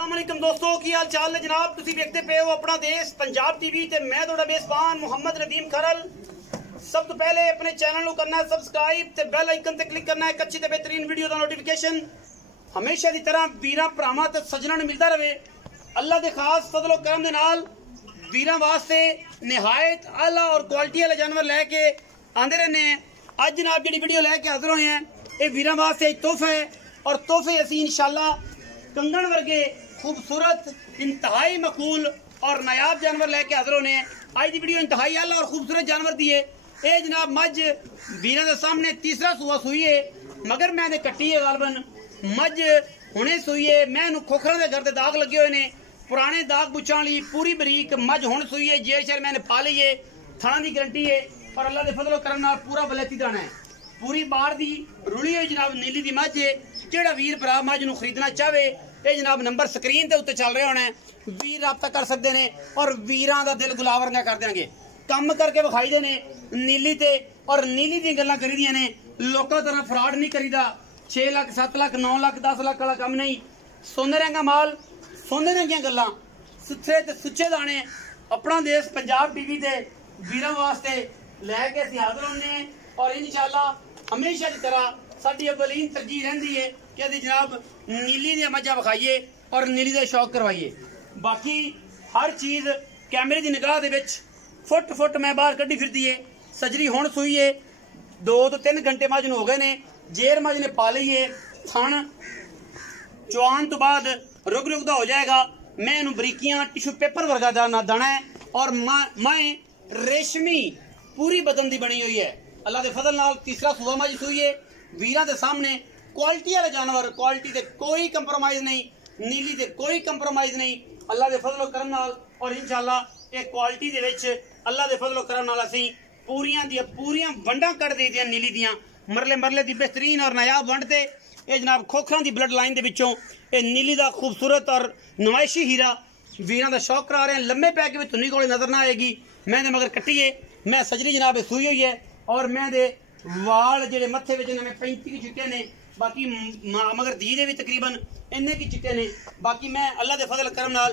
अस्सलामुअलैकुम दोस्तों की हाल चाल है जनाब। तुसी देखते पे हो अपना देश पंजाब टीवी ते मैं थोड़ा मेजबान मोहम्मद नदीम खरल। सब तो पहले अपने चैनल को करना है सब्सक्राइब ते बेल आइकन ते क्लिक करना है एक अच्छी ते बेहतरीन वीडियो का नोटिफिकेशन हमेशा की तरह वीरां भरावां ते सज्जनां नूं मिलता रहे। अल्लाह दे खास फजल और करम दे नाल वीरां वास्ते निहायत आला और क्वालिटी वाले जानवर लैके आंदे रहने हैं। अज जनाब जी वीडियो लैके हाजिर होए हैं, ये वीरां वास्ते एक तोहफा है और तोहफे असीं इंशाअल्लाह कंगन वर्गे खूबसूरत इंतहाई मकूल और नायाब जानवर लैके हाजिर होने हैं। आज की वीडियो इंतहाई आला और खूबसूरत जानवर दी है। ये जनाब मझ वीरां दे सामने तीसरा सूआ सूई है, मगर मैं कट्टी है गालबन मझ हुणे सूई है। मैं खोखरा के घर से दाग लगे हुए ने, पुराने दाग बुच्छां वाली पूरी बरीक मझ हुण सूई है। जेर शेर मैंने पा ली है, थाना की गारंटी है और अल्लाह के फजल करम नाल पूरा बलैती दाना है। पूरी बाहर दी रुली हुई जनाब नीली दी मझ है। जेड़ा वीर भरा मझ नूं खरीदना चाहे ये जनाब नंबर स्क्रीन के उत्ते चल रहा होना है, वीर रब्ता कर सकते हैं और वीरां दा दिल गुलाब रंगा कर देंगे। कम करके विखाई दे ने नीली ते और नीली दी गल्लां करी दियां ने। लोकां तरह फ्रॉड नहीं करीदा। 6 लाख 7 लाख 9 लाख 10 लाख वाला कम नहीं। सोने रंगा माल सोने रंगियां गल्लां सुथरे ते सुच्चे दाने अपना देश पंजाब टीवी ते वीरां वास्ते लैके असीं हाज़र होने और इंशाअल्लाह हमेशा की तरह साडी अवलीन तरजीह रहिंदी है कि असीं जनाब नीली दी मझां विखाइए और नीली दा शौक करवाइए। बाकी हर चीज़ कैमरे की निगाह दे विच फुट फुट मैं बाहर कड्डी फिरदी है। सजरी हुण सूई है, 2 तो 3 घंटे मझ नूं हो गए ने। जेर मझ ने पा ली है, थण चुआन तो बाद रुक रुकदा हो जाएगा। मैं इनू बरीकियां टिशू पेपर वर्गा दाना है और मैं रेशमी पूरी बदन दी बनी हुई है। अल्लाह के फजल नाल तीसरा सूआ मझ सूई है। वीरां दे सामने क्वालिटी वाले जानवर, क्वालिटी से कोई कंप्रोमाइज नहीं, नीली से कोई कंप्रोमाइज नहीं। अल्लाह के फजल करम नाल और इंशाअल्लाह एक क्वालिटी दे विच अल्लाह के फजल करम नाल असीं पूरियां वंडां कट दी दियां नीली दियां मरले मरले दी बेहतरीन और नायाब वंड ते ये जनाब खोखरां दी ब्लड लाइन दे विचों ये नीली दा खूबसूरत और नुमाइशी हीरा वीरां दा शौक करा रहे हैं। लम्बे पै के भी तुन्नी कोले नजर ना आएगी। मैं मगर कट्टी है, मैं सजरी जनाब सूई हुई है और मैं दे वाल जेडे मत्थे विच नवें 35 चिट्टे ने। बाकी मगर धी दे भी तकरीबन इन्ने की चिट्टे ने। बाकी मैं अल्लाह के फजल करम नाल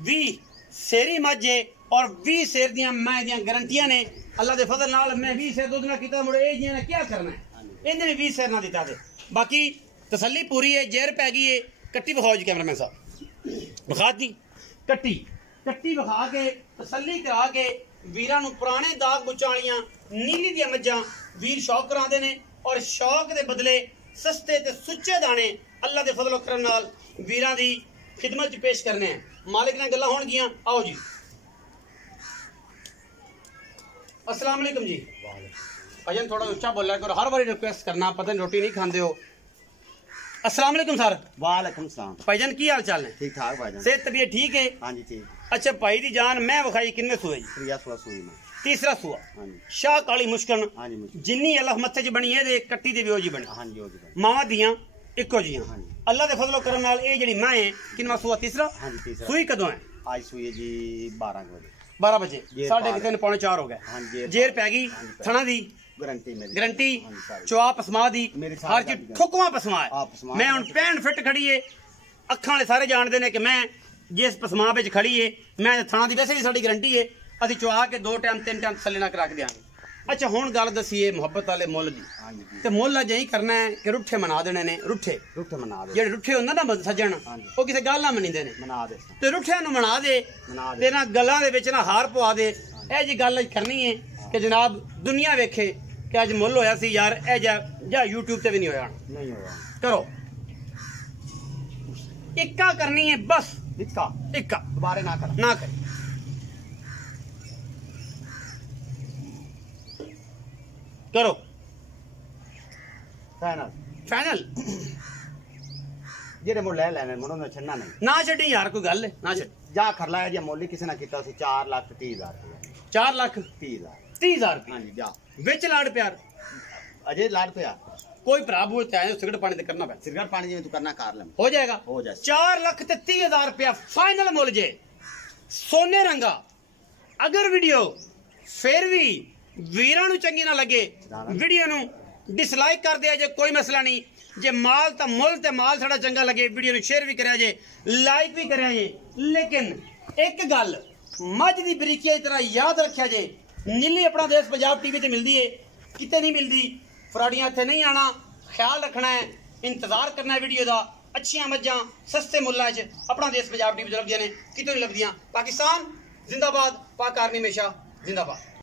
20 सेरी मझे और 20 शेर दियां मैं दियां गारंटियां ने। अल्लाह के फजल नाल मैं 20 शेर दुध ना कीता मुड़े ए जियां ने क्या करना है, इन्हें ने 20 शेर ना दिता दे। बाकी तसल्ली पूरी है। जेर पै गई है। कट्टी विखाओ जी कैमरामैन साहब, विखा दी कट्टी विखा के तसल्ली करा के वीरां नूं पुराने दाग बुच्चां वालियां नीली दियां मझां वीर शौक करांदे ने और शौक के बदले सस्ते ते सुच्चे दाने अल्लाह के फजल करम नाल वीरां दी खिदमत च पेश करने हैं। मालिक ने गल्लां होणगियां। आओ जी। अस्सलाम वालेकुम जी। भाईजान थोड़ा उच्चा बोला करो, हर बारी रिक्वेस्ट करना, पता नहीं रोटी नहीं खाते हो। अस्सलाम वालेकुम सर। वालेकुम सलाम। भाईजान की हाल चाल है? ठीक ठाक भाईजान। सेहत तबीयत ठीक है? हाँ जी ठीक। अच्छा भाई दी जान मैं विखाई किन्ने सूए जी? तीसरा सूआ। हाँ जी। शाह काली मुश्किल हाँ जी मुश्किल। जिन्नी अल्लाह मत्थे च बनी है कट्टी दे भी ओ जी बनी। हाँ जी ओ जी बनी। मावा दियां इको जियां। हाँ जी। अल्लाह के फजलो करम नाल ये जेडी मां है किन्ना सूआ? तीसरा। हाँ जी तीसरा। सूई कदों है? आज सूई है जी 12 बजे। 12 बजे 3:30 पौने 4 हो गए। हाँ जी। जेर पै गई थना दी गारंटी चुआ पसमा दी हर चीज ठुकवा पसमा है। मैं हुण 65 फिट खड़ी है। अखां वाले सारे जानते हैं कि मैं जिस पसमा विच खड़ी है मैं थाना दी वैसे भी साडी गारंटी है। असीं चुआ के 2 टाइम 3 टाइम थल्ले ना करा के देंगे। अच्छा हुण गल दसीए मुहब्बत वाले मुल दी। ते मुल अज यही करना है कि रुठे मना देने ने। रुठे मना दे जेडे रुठे हुंदे ना सज्जन वो किसी गल ना मनींदे ने। मना दे ते रुठियां नूं मना दे ते ना गल्लां दे विच ना हार पवा दे। ए जी गल करनी है कि जनाब दुनिया वेखे कि अज मुल होया सी यार ए जा यूट्यूब ते भी नहीं होया। नहीं होया। करो इक्का करनी है बस। इक्का दोबारा ना कर करो फाइनल जेडे मुल ले लेने मुड़ों ने छन्ना नहीं ना छड्डी यार कोई गल ना छड्ड जा खरलाया जे मोली किसी ने कीता सी 4,30,000 रुपया। 4,30,000 हाँ जी जा विच लाड़ प्यार अजय लाड़ पे कोई भरा बूढ़ ते आए सिगरेट पानी ते करना पे सिगरेट पानी जिवें तू करना कर ले हो जाएगा। 4,30,000 रुपया फाइनल मुल जे सोने रंगा। अगर वीडियो फिर भी वीरां नूं चंगी ना लगे वीडियो नूं डिसलाइक कर दिया जे, कोई मसला नहीं। जे माल तो मुल ते माल साड़ा चंगा लगे वीडियो शेयर भी करा जे, लाइक भी करा जे। लेकिन एक गल मझ की बरीकी तरह याद रखा जे, नीली अपना देश पंजाब टीवी ते मिलती है, कितने नहीं मिलती। फराडियां इत्थे नहीं आना, ख्याल रखना है, इंतजार करना है वीडियो का। अच्छियां मज्जां सस्ते मुल्लां च अपना देश पंजाब टीवी लभदियां ने, कितों नहीं लभदियां। पाकिस्तान जिंदाबाद, पाक आर्मी हमेशा जिंदाबाद।